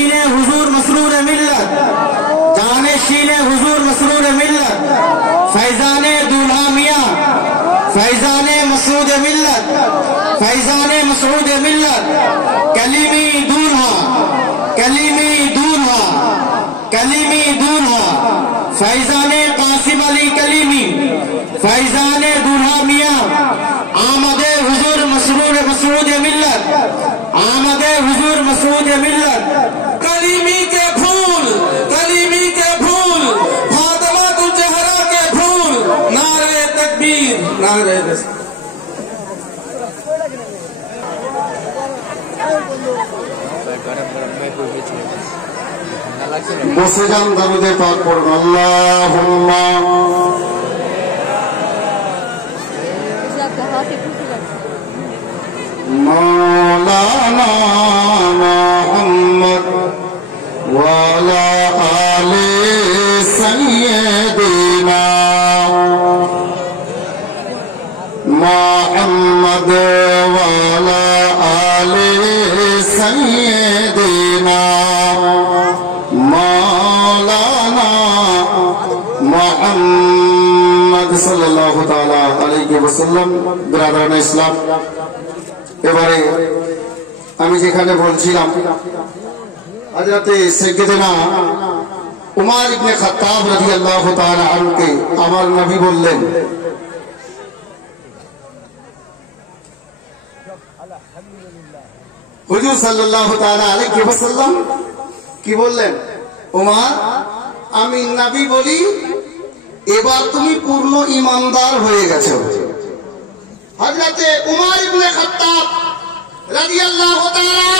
जानशीने हुजूर मसरूर मिल्लत, जानशीने हुजूर मसरूर मिल्लत, फैजाने दूल्हा मियाँ, फैजाने मसूद मिल्लत, फैजाने मसूद मिल्लत, कलीमी दूल्हा, कलीमी दूल्हा, कलीमी दूल्हा, फैजाने कासिम अली कलीमी, फैजाने दूल्हा मियाँ, आमदे हुजूर मसरूर मसूद मिल्लत, आमदे हुजूर मसूद मिल्लत, कलीमी के फूल, कलीमी के फूल, फातिमा तुल जहरा के फूल, नारे तकबीर, नारे रसूल। বসে যান, দারুদে পাক পড়ুন। আল্লাহুম্মা মাওলানা মুহাম্মদ ওয়া আলা আলি সাইয়্যিদিনা মুহাম্মদ ওয়া আলা আলি সাইয়্যিদিনা मौलाना मोहम्मद सल्लल्लाहु ताला अलैहि वसल्लम। बिरादरान इस्लाम, এবারে আমি যেখানে বলছিলাম হযরতে সাইয়্যিদনা উমর ইবনে খাত্তাব রাদিয়াল্লাহু তাআলা আনহুকে আমার নবী বললেন, হুজুর সাল্লাল্লাহু তাআলা আলাইহি ওয়াসাল্লাম কি বললেন? উমর, আমি নবী বলি, এবার তুমি পূর্ণ ঈমানদার হয়ে গেছো। হযরতে উমর ইবনে খাত্তাব রাদিয়াল্লাহু তাআলা